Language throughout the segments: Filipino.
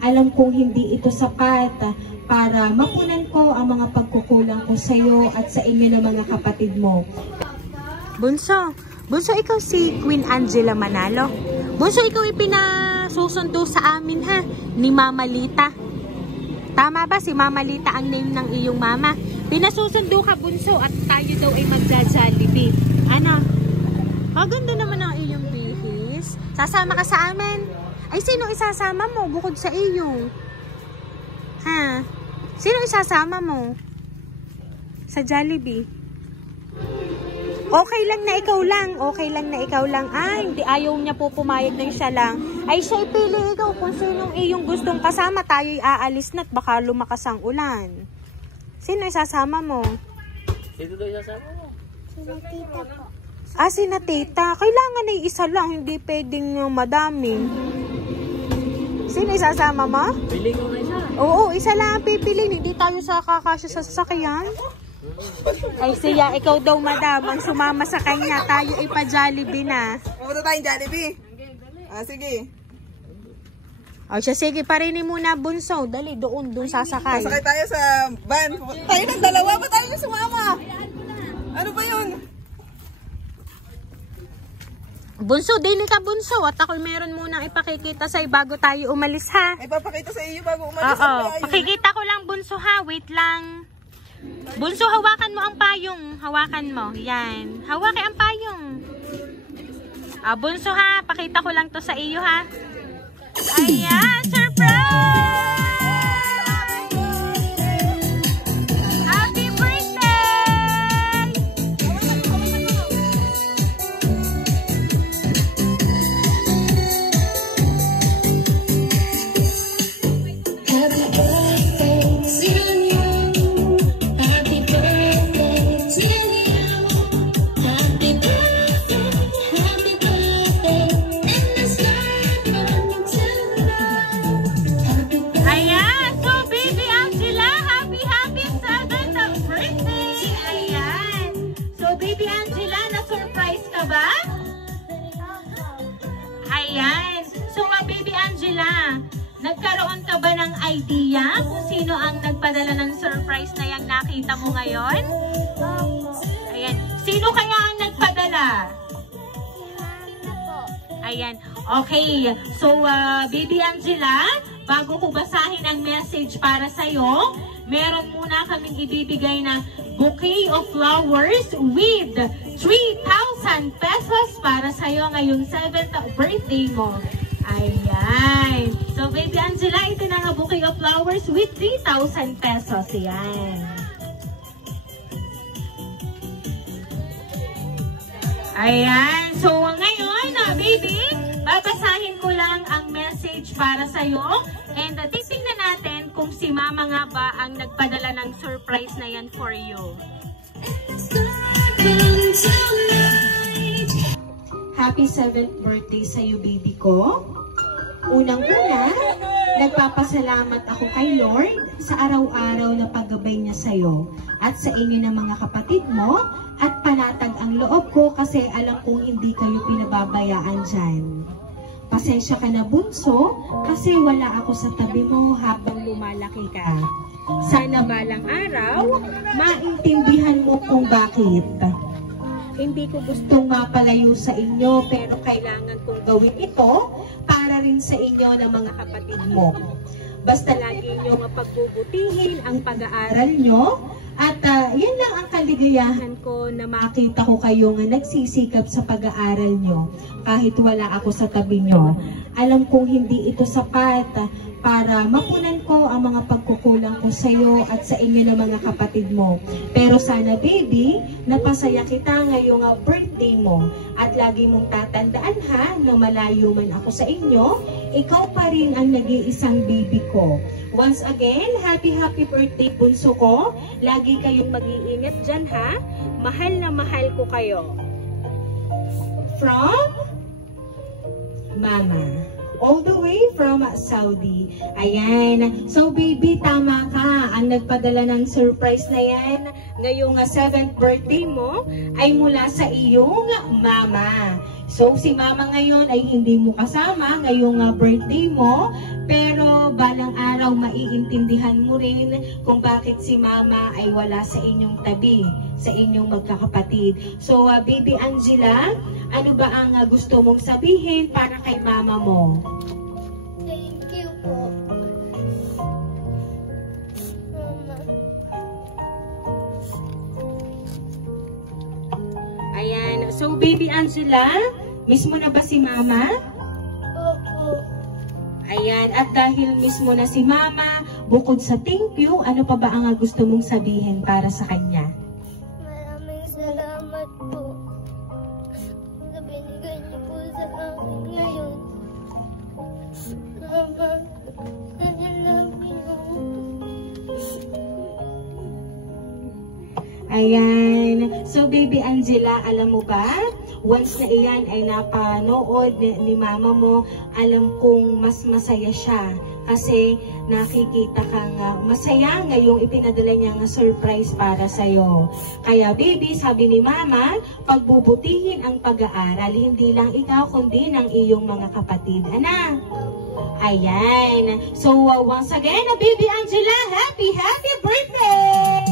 Alam kong hindi ito sapat para mapunan ko ang mga pagkukulang ko sa iyo at sa inyo na mga kapatid mo. Bunso, ikaw si Queen Angela Manalo. Bunso, ikaw ipinasusundo sa amin ha, ni Mama Lita. Tama ba? Si Mama Lita ang name ng iyong mama. Pinasusundo ka, Bunso, at tayo daw ay magja-Jollibee. Ano? Maganda naman ang iyong bihis. Sasama ka sa amin? Ay, sino isasama mo bukod sa iyo? Ha? Sino isasama mo? Sa Jollibee? Okay lang na ikaw lang. Okay lang na ikaw lang. Ay, hindi, ayaw niya po pumayag na siya lang. Ay, siya ipili ikaw kung sinong iyong gustong kasama. Tayo'y aalis na't baka lumakas ang ulan. Sino isasama mo? Sino daw isasama mo? Sila tita po. Ah, sina tita. Kailangan ay isa lang. Hindi pwedeng madami. Sino isasama mo? Pili ko na isa. Oo, isa lang ang pipiliin. Hindi tayo sa kakasya sa sasakyan. Ay siya, ikaw daw madam ang sumama sa kanya. Tayo ay pa-Jollibee na. Pumunta tayong Jollibee. Ah, sige. O siya, sige, parinin muna, Bunso. Dali, doon sasakay. Sasakay tayo sa van. Tayo ng dalawa. Ba tayo yung sumama? Ano ba yun? Bunso, dili ka, Bunso. At ako'y meron munang ipakikita sa'yo bago tayo umalis, ha? Ay, papakita sa iyo bago umalis. Oo, pakikita ko lang, Bunso, ha? Wait lang. Bunso, hawakan mo ang payong. Hawakan mo. Yan. Hawakin ang payong. Ah, Bunso, ha? Pakita ko lang to sa iyo, ha? Ayan! Surprise! Happy birthday! Happy birthday to you. Happy birthday to you. Happy birthday, happy birthday. And the sky coming tonight. Happy birthday. Ayan! So, baby Angela, happy 7th birthday! Ayan! So, baby Angela, na-surprise ka ba? Ayan! So, baby Angela, nagkaroon ka ba ng idea kung sino ang nagpadala ng surprise na yung nakita mo ngayon? Ayan. Sino kaya ang nagpadala? Ayan. Okay. So, baby Angela, bago ko basahin ang message para sa'yo, meron muna kaming ibibigay na bouquet of flowers with 3,000 pesos para sa'yo ngayong 7th birthday mo. Ayan. So, baby Angela, ito na nga bouquet of flowers with 3,000 pesos. Ayan. Ayan. So, ngayon, baby, babasahin ko lang ang message para sa'yo. And titingnan natin kung si Mama nga ba ang nagpadala ng surprise na yan for you. Happy 7th birthday sa iyo, baby ko. Unang-una, nagpapasalamat ako kay Lord sa araw-araw na paggabay niya sa iyo at sa inyo ng mga kapatid mo at panatag ang loob ko kasi alam kong hindi kayo pinababayaan dyan. Pasensya ka na, Bunso, kasi wala ako sa tabi mo habang lumalaki ka. Sana balang araw, maintindihan mo kung bakit. Hindi ko gustong mapalayo sa inyo, pero kailangan kong gawin ito para rin sa inyo ng mga kapatid mo. Basta lagi nyo mapagbubutihin ang pag-aaral nyo at yan lang ang kaligayahan ko na makita ko kayong nagsisikap sa pag-aaral nyo kahit wala ako sa tabi nyo. Alam kong hindi ito sapat para mapunan ko ang mga pagkukulang ko sa iyo at sa inyo ng mga kapatid mo. Pero sana, baby, napasaya kita ngayong birthday mo. At lagi mong tatandaan ha, na malayo man ako sa inyo, ikaw pa rin ang nag-iisang baby ko. Once again, happy birthday, Bunso ko. Lagi kayong mag-iingat dyan ha. Mahal na mahal ko kayo. From Mama. All the way from Saudi. Ayan. So, baby, tama ka. Ang nagpadala ng surprise na yan ngayong 7th birthday mo ay mula sa iyong mama. So, si mama ngayon ay hindi mo kasama ngayong birthday mo. Pero, bala now maiintindihan mo rin kung bakit si Mama ay wala sa inyong tabi, sa inyong magkakapatid. So, Baby Angela, ano ba ang gusto mong sabihin para kay Mama mo? Thank you po. Mama. Ayan. So, Baby Angela, miss mo na ba si Mama? Opo. Ayan. At dahil miss mo na si Mama, bukod sa thank you, ano pa ba ang gusto mong sabihin para sa kanya? Maraming salamat po sa binigay niyo po sa akin ngayon. Mama, I love you. Ayan. So, Baby Angela, alam mo ba? Once na iyan ay napanood ni Mama mo, alam kong mas masaya siya. Kasi nakikita kang masaya ngayong ipinadala niya ng surprise para sa'yo. Kaya baby, sabi ni Mama, pagbubutihin ang pag-aaral, hindi lang ikaw kundi ng iyong mga kapatid. Ana? Ayan. So, once again, Baby Angela, happy birthday!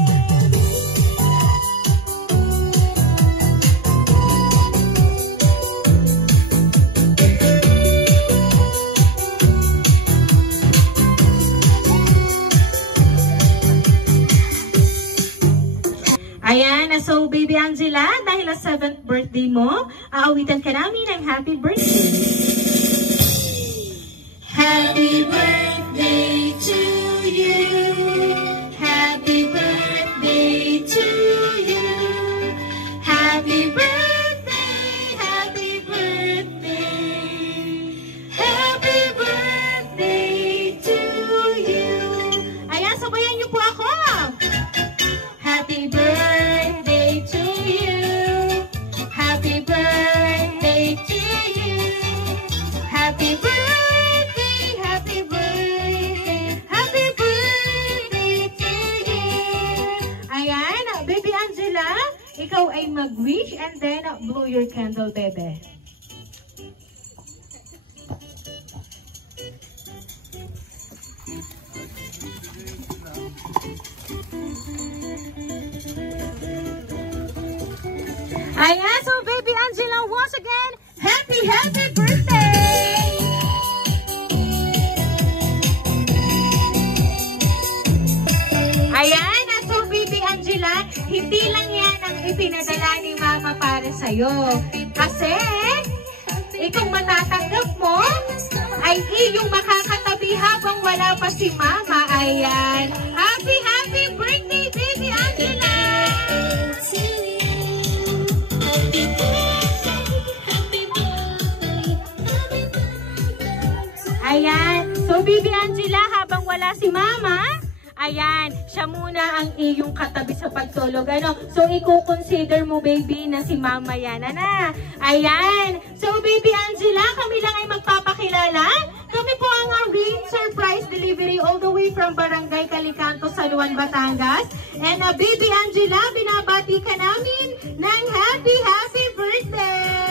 Ayan, so Baby Angela, dahil sa 7th birthday mo, aawitan ka namin ng happy birthday. Happy birthday to you. Happy birthday to you. Happy birthday, happy birthday. Happy birthday to you. Ayan, sabayan niyo po ako. Happy birthday to you. Happy birthday to you. Happy birthday, happy birthday, happy birthday to you. Ayan, Baby Angela, ikaw ay mag-wish and then blow your candle, bebe. Ayan, so Baby Angela, once again, happy birthday! Ayan, so Baby Angela, hindi lang yan ang ipinadala ni Mama para sa'yo. Kasi, itong matatanggap mo ay iyong makakatabi habang wala pa si Mama. Ayan, happy birthday, Baby Angela! Ayan. So, Baby Angela, habang wala si Mama, ayan, siya muna ang iyong katabi sa pagtulog. Ano? So, i-consider mo, baby, na si Mama yan. Ana? Ayan. So, Baby Angela, kami lang ay magpapakilala. Kami po ang Rain Surprise Delivery all the way from Barangay Calicanto, San Juan, Batangas. And Baby Angela, binabati ka namin ng happy birthday!